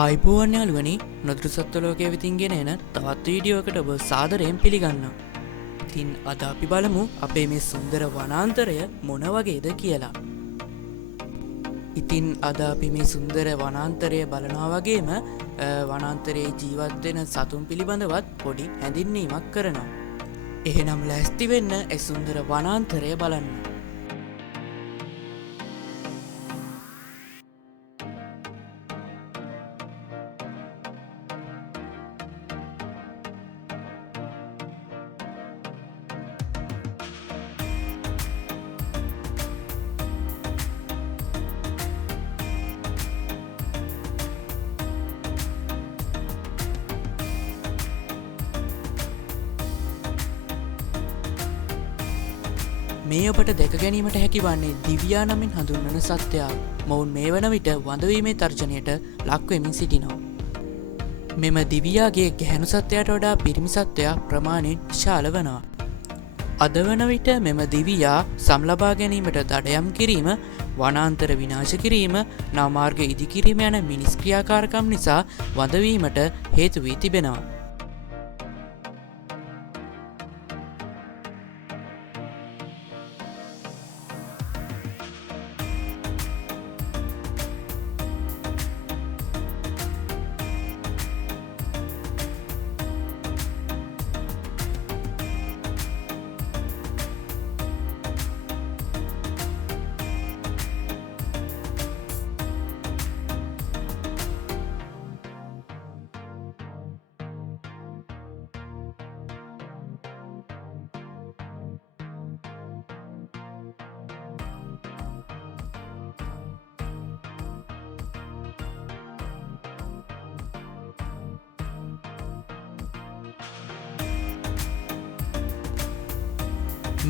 ආයිබෝවන් යාළුවනි නොදුරු සත්ව ලෝකයේ වෙතින් ගෙන එන තවත් වීඩියෝ එකට ඔබ සාදරයෙන් පිළිගන්නවා. ඉතින් අද අපි බලමු අපේ මේ සුන්දර වනාන්තරය මොන වගේද කියලා. ඉතින් අද අපි මේ සුන්දර වනාන්තරය බලනවා වගේම වනාන්තරයේ ජීවත් වෙන සතුන් පිළිබඳවත් පොඩි හැඳින්වීමක් කරනවා. එහෙනම් ලෑස්ති වෙන්න ඒ සුන්දර වනාන්තරය බලන්න. මේ ඔබට දැක ගැනීමට හැකිවන්නේ දිවියා නමින් හඳුන්වන සත්වයා. මොවුන් මේ වන විට වඳවීමේ තර්ජනයට ලක්වෙමින් සිටිනවා. මෙම දිවියාගේ ගැහැණු සත්වයාට වඩා පිරිමි සත්වයා ප්‍රමාණයෙන් විශාල වනවා. අද වන විට මෙම දිවියා සම්ලබා ගැනීමට දඩයම් කිරීම, වනාන්තර විනාශ කිරීම, නාමාර්ග ඉදිකිරීම යන මිනිස් ක්‍රියාකාරකම් නිසා වඳවීමට හේතු වී තිබෙනවා.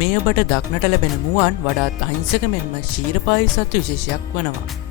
මේ ඔබට දක්නට ලැබෙන මුවන් වඩාත් අහිංසක මෙන්ම ශීරපායි සත්ව විශේෂයක් වනවා.